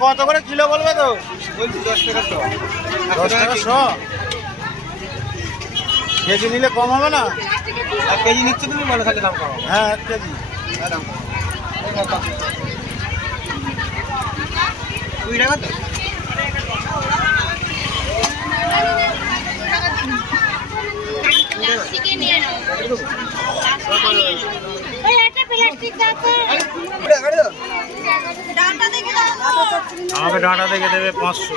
কত করে কিলো বলবে তো? বলছি দশ টাকা শ। দশ টাকা শ? কেজি নিলে কম হবে না? এক কেজি নিচ্ছে তুমি বলো তাহলে দাম কমাবো হ্যাঁ এক কেজি। হ্যাঁ দাম? কুড়ি টাকা তো? নিয়ে নাও। আমাকে ডাঁটা দেখে দেবে পাঁচশো।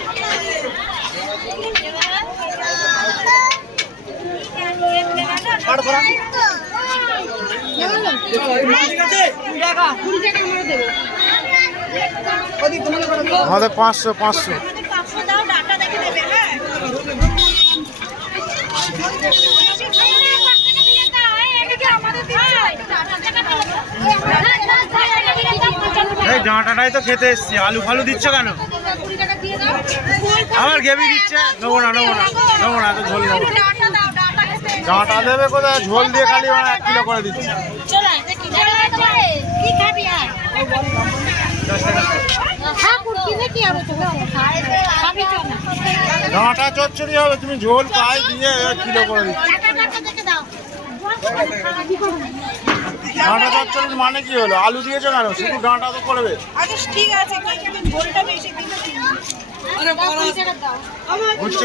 আমাদের পাঁচশো পাঁচশো। পাঁচশো দাও ডাটা দেখে দেবে হ্যাঁ এই ডাঁটাটাই তো খেতে এসছি। আলু ফালু দিচ্ছ কেন? আমার গেবি দিচ্ছে? নেব না নেব না নেব না তো ঝোল নেব। ডাঁটা দেবে কোথায়? ঝোল দিয়ে খালি মানে এক কিলো করে দিচ্ছে। ডাঁটা চচ্চড়ি হবে, তুমি ঝোল পাই দিয়ে এক কিলো করে দিচ্ছ। ডাটা চচ্চড়ির মানে কি হলো? আলু দিয়েছ কেন? শুধু ডাঁটা তো করবে আচ্ছা ঠিক আছে কিন্তু ঝোলটা বেশি দিলে ঠিক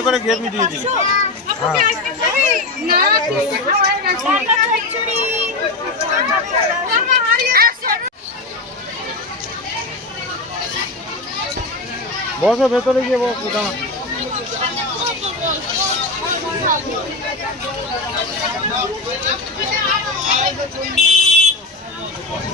করে গেবি দিয়ে দিই বসো ভেতরে গিয়ে বসো দাঁড়া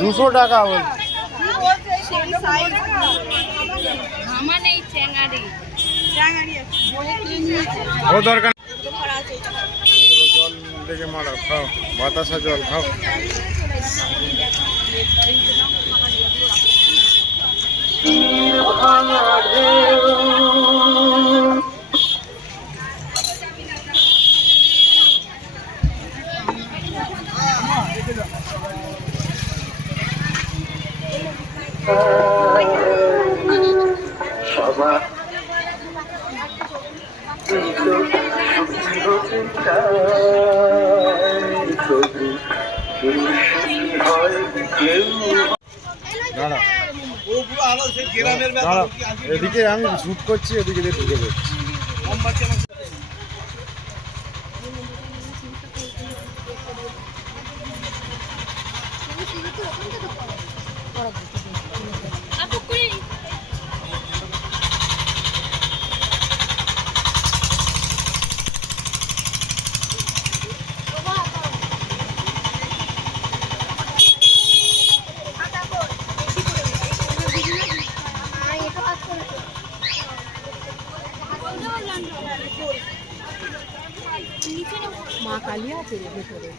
দুশো টাকা বল ও দরকার। জল দেখে মারো খাও বাতাসা জল খাও এদিকে আমি শুট করছি এদিকে ঢুকে আমার মা কালী আছে ভেতরে।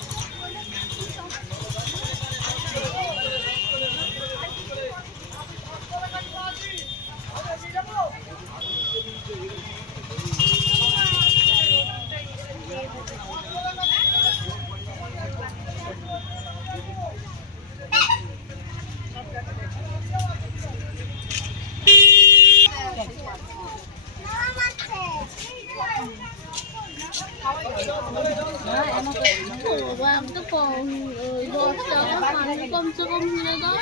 কমসে কম কিনে দাও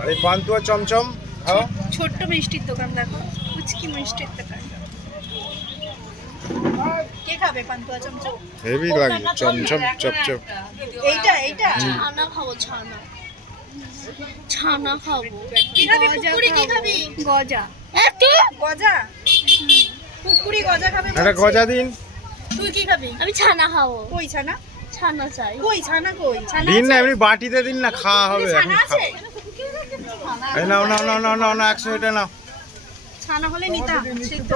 আর পান্তুয়া চমচম খাও ছোট্ট মিষ্টির দোকান দেখো কুচকি মিষ্টির দোকান কে খাবে পান্তুয়া চমচম হেভি লাগে চমচম চপচপ এইটা এইটা ছানা খাব ছানা ছানা খাব। কি খাবি কুকুরি কি খাবি? গজা। এ তুই? গজা? কুকুরি গজা খাবে একটা গজা দিন। তুই কি খাবি? আমি ছানা খাব। কই ছানা? ছানা চাই। কই ছানা কই? ছানা দিন না? এমনি বাটিতে দিন না খাওয়া হবে ছানা আছে? এই নাও নাও নাও নাও নাও না একশো এটা নাও। ছানা হলে সিদ্ধ।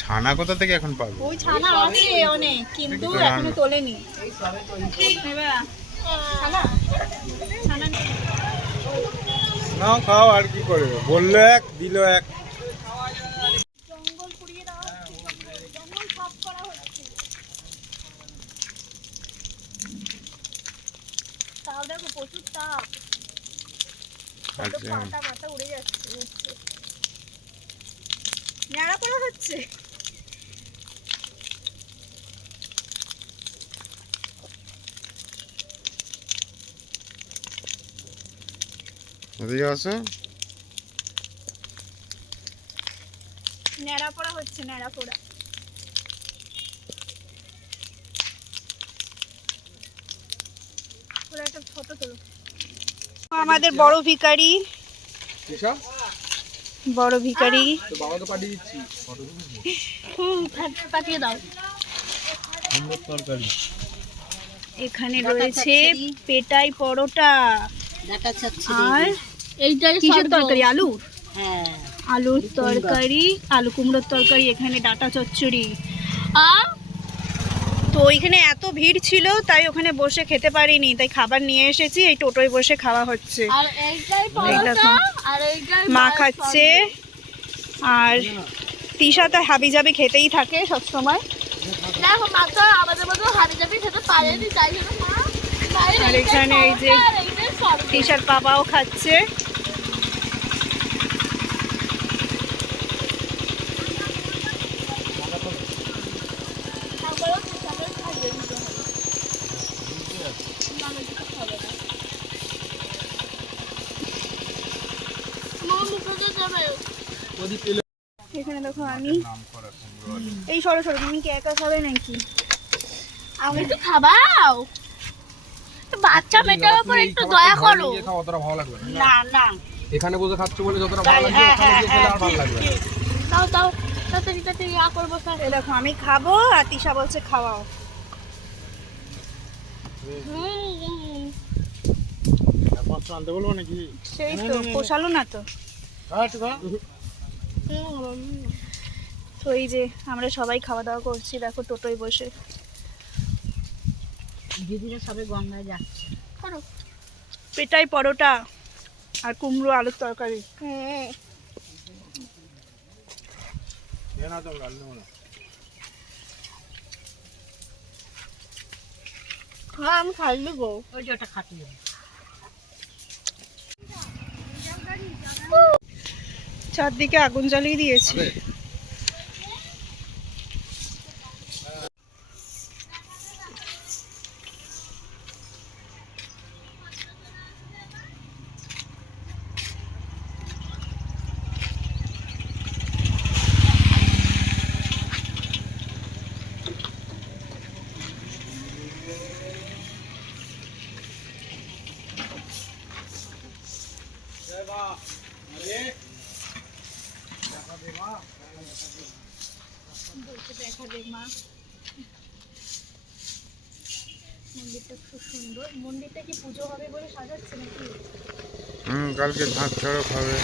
ছানা কোথা থেকে এখন পাবে? ওই ছানা আছে অনেক কিন্তু কিন্তু এখনও তোলেনি। ছানা? ছানা। নাও খাও আর কি করবে বলল এক দিল এক। জঙ্গল পুড়িয়ে দেওয়া হচ্ছে জঙ্গল সাফ করা হচ্ছে তাও দেখো প্রচুর তাপ কত আচ্ছা পাতা পাতা উড়ে যাচ্ছে উঠছে। ন্যাড়া করা হচ্ছে এদিকে ন্যাড়া পড়া হচ্ছে ন্যাড়া পোড়া আমাদের বড় ভিখারি। বড় পাঠিয়ে দাও। এখানে রয়েছে পেটাই পরোটা। আর এইটাই কিসের তরকারি? আলু? হ্যাঁ। আলুর তরকারি আলু কুমড়োর তরকারি এখানে ডাটা চচ্চড়ি। আর তো এখানে এত ভিড় ছিল তাই ওখানে বসে খেতে পারিনি তাই খাবার নিয়ে এসেছি এই টোটোয় বসে খাওয়া হচ্ছে। মা খাচ্ছে। আর তিশা তো হাবি জাবি খেতেই থাকে সবসময়। আর এখানে এই যে। তিশার বাবাও খাচ্ছে আমারও তিশাকে খাইয়ে দিতে হবে। মামা কিছু খাবে না। মা মুখে দিয়ে যাবে। এখানে দেখো আমি। এই সরো সরো তুমি কি একা খাবে নাকি? আমি তো খাবাও। বাচ্চা মেয়েটার উপর একটু দয়া করো। অতটা ভালো লাগবে না। না না। এখানে বসে খাচ্ছ বলে যতটা ভালো লাগবে ওখানে গিয়ে খেলে আর ভালো লাগবে না। তাও তাও তাড়াতাড়ি তাড়াতাড়ি আ করব স্যার? দেখো আমি খাব আর তিশা বলছে খাওয়াও। আনতে বলব নাকি? সেই তো পোষালো না তো। হ্যাঁ তো এই যে আমরা সবাই খাওয়া দাওয়া করছি দেখো টোটোয় বসে। দিদিরা সবে গঙ্গায় যাচ্ছে। পেটাই পরোটা আর কুমড়ো আলুর তরকারি। হ্যাঁ। আমি খাই নেব ওই যে ওটা চারদিকে আগুন জ্বালিয়ে দিয়েছে মন্দিরটা খুব সুন্দর মন্দিরটা কি পুজো হবে বলে সাজাচ্ছে নাকি? হুম কালকে খাবে।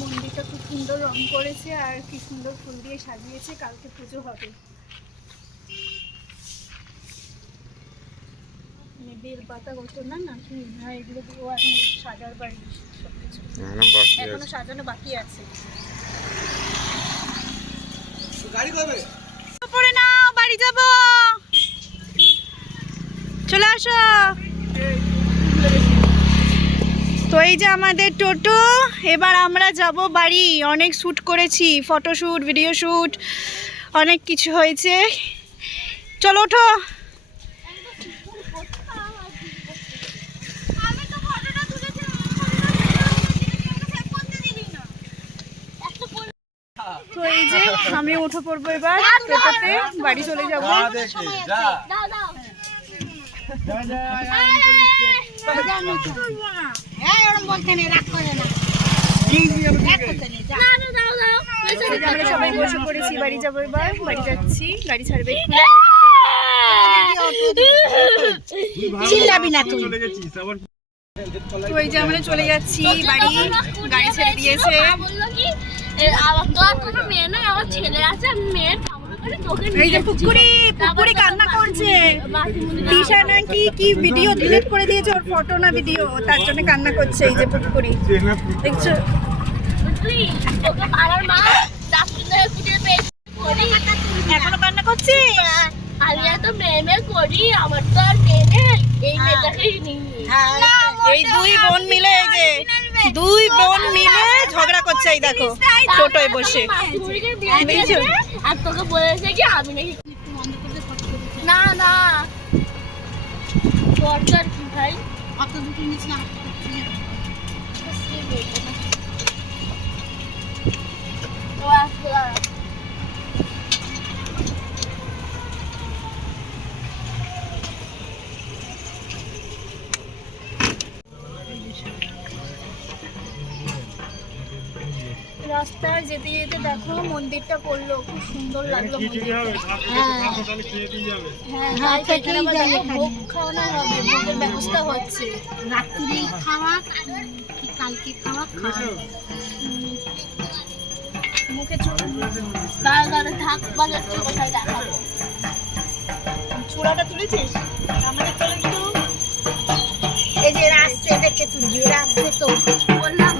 মন্দিরটা খুব সুন্দর রং করেছে আর কি সুন্দর ফুল দিয়ে সাজিয়েছে কালকে পুজো হবে। মানে বেল পাতা কত না না কি না এগুলো এখন সাজার বাড়ি সবকিছু। এখনও বাকি আছে। সাজানো বাকি আছে। গাড়ি কবে? পরে নাও বাড়ি যাব। চলে আসো। তো এই যে আমাদের টোটো এবার আমরা যাব বাড়ি। অনেক শ্যুট করেছি ফটো শ্যুট ভিডিও শ্যুট অনেক কিছু হয়েছে। চলো ওঠো। তো এই যে আমি উঠে পড়ব এবার বাড়ি চলে যাব। সবাই বসে পড়েছি বাড়ি যাব এবার বাড়ি যাচ্ছি গাড়ি ছাড়বে। চিল্লাবি না তুই তো এই যে আমরা চলে যাচ্ছি বাড়ি গাড়ি ছেড়ে দিয়েছে আমার তো আর কোনো মেয়ে নয়, আমার ছেলে আছে, মেয়ের তোকে এই যে পুকুরি পুকুরি কান্না করছে। নাকি কি ভিডিও ডিলিট করে দিয়েছে ওর ফটো না ভিডিও তার জন্য কান্না করছে এই যে পুকুরি। দেখছ। এখনও কান্না করছি? আমি এত মেয়ে মেয়ে করি আমার তো আর মেয়ে নেই এই মেয়েটাকেই এই দুই বোন মিলে এই যে দুই বোন মিলে ঝগড়া করছে এই দেখো টোটোয় বসে। আর তোকে বলেছে কি, আমি নাকি না না। দরকার কি ভাই? অত দুটো নিচে না ও আচ্ছা রাস্তায় যেতে যেতে দেখো মন্দিরটা করল খুব সুন্দর লাগল হ্যাঁ। হ্যাঁ, এখানে আবার দেখো ভোগ খাওয়ানো হবে ভোগের ব্যবস্থা হচ্ছে। রাত্রি খাওয়া কি কালকে খাওয়া খাওয়া? মুখে দাঁড়া দাঁড়া থাক বাজারটা কোথায় দেখাবো? চূড়াটা তুলেছিস? আমাদের তো একটু এই যে রাস্তা এদেরকে তুলবি রাস্তা তো। বললাম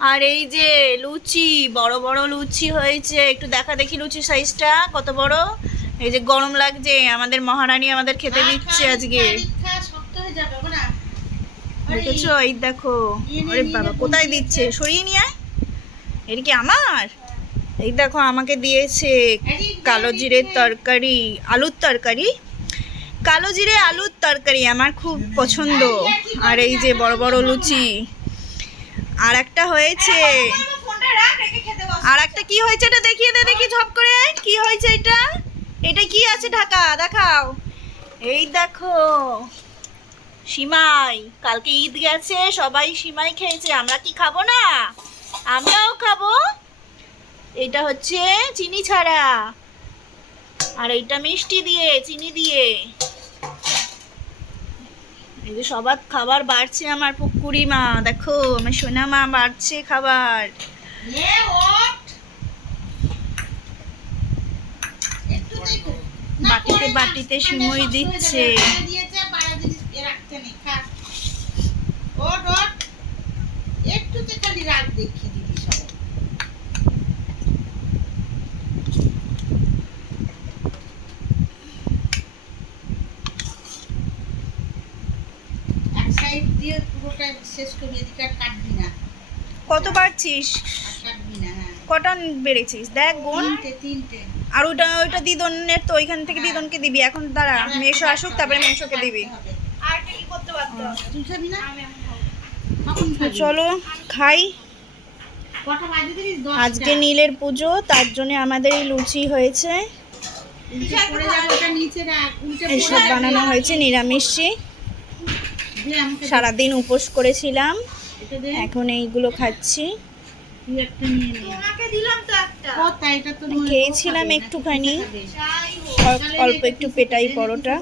আর এই যে লুচি বড় বড় লুচি হয়েছে। একটু দেখা দেখি লুচি সাইজটা কত বড়? এই যে গরম লাগছে আমাদের মহারানী আমাদের খেতে দিচ্ছে আজকে। দেখেছ? এই দেখো। আরে বাবা কোথায় দিচ্ছে? সরিয়ে নিয়ে আয়। এটা কি আমার? এই দেখো আমাকে দিয়েছে কালো জিরের তরকারি আলুর তরকারি। কালো জিরে আলুর তরকারি আমার খুব পছন্দ। আর এই যে বড় বড় লুচি। আর একটা হয়েছে আর একটা কি হয়েছে এটা দেখিয়ে দে দেখি ঝপ করে। কি হয়েছে এটা? এটা কি আছে ঢাকা? দেখাও। এই দেখো। সিমাই কালকে ঈদ গেছে সবাই সিমাই খেয়েছে। আমরা কি খাব না? আমরাও খাব। এটা হচ্ছে চিনি ছাড়া। আর এইটা মিষ্টি দিয়ে চিনি দিয়ে। এই যে সবার খাবার বাড়ছে আমার পুকুরি মা দেখো আমার সোনা মা বাড়ছে খাবার একটু বাটিতে বাটিতে এখানে সিমুই দিচ্ছে। যাবে। বাইরে দিয়েছে, বাইরে জিনিস এ রাখতে নেই, খা। ওঠ, ওঠ। একটুতে খালি রাগ দেখিয়ে দিবি সবাই। এক সাইড দিয়ে পুরোটা শেষ করবি এদিকে আর কাটবি না কত বাড়ছিস হ্যাঁ কটা বেড়েছিস? দেখ তিনটে আর ওইটা ওইটা দিদনের তো ওইখান থেকে দিদনকে দিবি। এখন দাঁড়া মেশো আসুক তারপরে মেশোকে দিবি। চলো খাই। আজকে নীলের পুজো তার জন্য আমাদের এই লুচি হয়েছে। ওটা এইসব বানানো হয়েছে নিরামিষি দে আমাকে দে। সারাদিন উপোস করেছিলাম। এখন এইগুলো খাচ্ছি। তুই একটা নিয়ে নে কোথায় এটা তো নয়, ও খেয়েছিলাম একটুখানি। অল্প- একটু পেটাই পরোটা।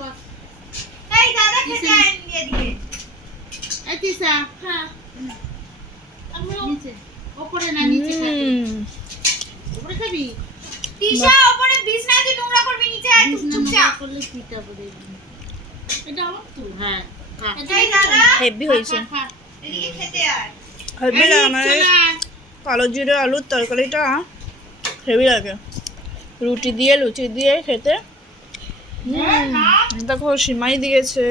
তো? হ্যাঁ, খা। হেভি হয়েছে। আমার কালো জিরে আলুর তরকারিটা হেভি লাগে। রুটি দিয়ে লুচি দিয়ে খেতে। দেখো সিমাই দিয়েছে।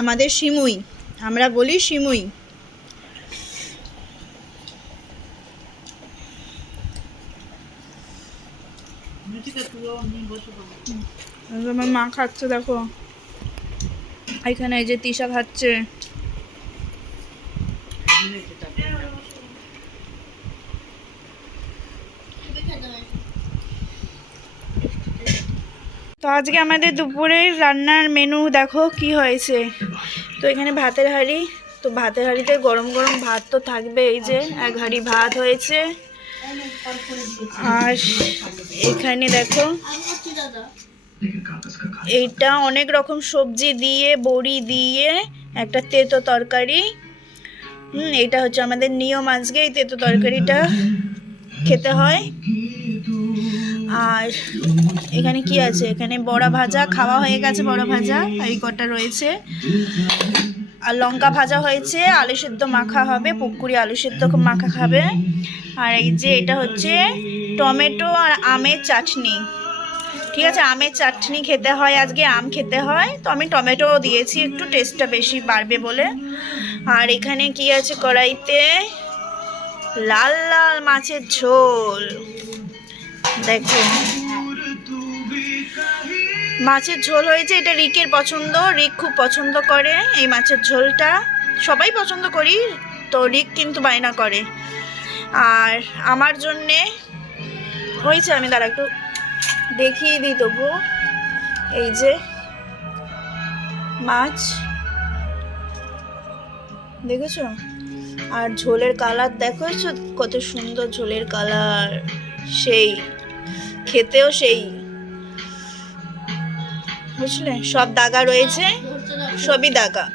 আমাদের সিমুই। আমরা বলি সিমুই। আমার মা খাচ্ছে দেখো। এখানে এই যে তিশা খাচ্ছে। তো আজকে আমাদের দুপুরের রান্নার মেনু দেখো কি হয়েছে। তো এখানে ভাতের হাঁড়ি, তো ভাতের হাঁড়িতে গরম গরম ভাত তো থাকবে, এই যে এক হাঁড়ি ভাত হয়েছে। আর এখানে দেখো এইটা অনেক রকম সবজি দিয়ে, বড়ি দিয়ে, একটা তেতো তরকারি। হুম, এটা হচ্ছে আমাদের নিয়ম আজকে, এই তেতো তরকারিটা খেতে হয়। আর এখানে কি আছে? এখানে বড়া ভাজা, খাওয়া হয়ে গেছে বড়া ভাজা, এই কটা রয়েছে। আর লঙ্কা ভাজা হয়েছে, আলু সেদ্ধ মাখা হবে পুকুরি আলু সেদ্ধ মাখা খাবে। আর এই যে এটা হচ্ছে টমেটো আর আমের চাটনি। ঠিক আছে, আমের চাটনি খেতে হয়, আজকে আম খেতে হয়। তো আমি টমেটো দিয়েছি, একটু টেস্টটা বেশি বাড়বে বলে। আর এখানে কি আছে কড়াইতে? লাল লাল মাছের ঝোল। দেখো। মাছের ঝোল হয়েছে, এটা রিকের পছন্দ, রিক খুব পছন্দ করে এই মাছের ঝোলটা। সবাই পছন্দ করি, তো রিক কিন্তু বায়না করে। আর আমার জন্যে হয়েছে, আমি তারা একটু। দেখিয়ে দিই তবু। এই যে মাছ। দেখেছ? আর ঝোলের কালার দেখেছ কত সুন্দর ঝোলের কালার? সেই খেতেও সেই। বুঝলে? সব দাগা রয়েছে সবই দাগা।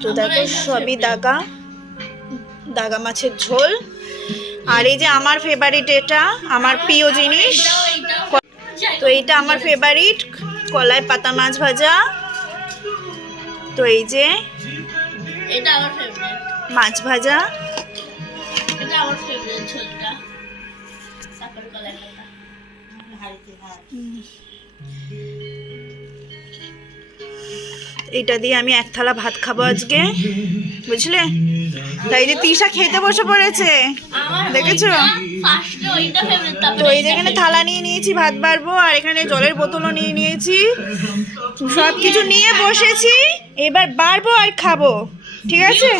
তো দেখো সবই দাগা। দাগা মাছের ঝোল। আর এই যে আমার ফেভারিট এটা আমার প্রিয় জিনিস তো এইটা আমার ফেভারিট কলাই পাতা মাছ ভাজা। তো এই যে এটা আমার ফেভারিট মাছ ভাজা। এটা আমার ফেভারিট ঝোলটা। তারপর কলাই পাতা। এটা দিয়ে আমি এক থালা ভাত খাব আজকে। বুঝলে? তাই যে তিশা খেতে বসে পড়েছে। দেখেছ? তো এই যেখানে থালা নিয়ে নিয়েছি ভাত বাড়বো আর এখানে জলের বোতলও নিয়ে নিয়েছি। সব কিছু নিয়ে বসেছি এবার বাড়বো আর খাব। ঠিক আছে?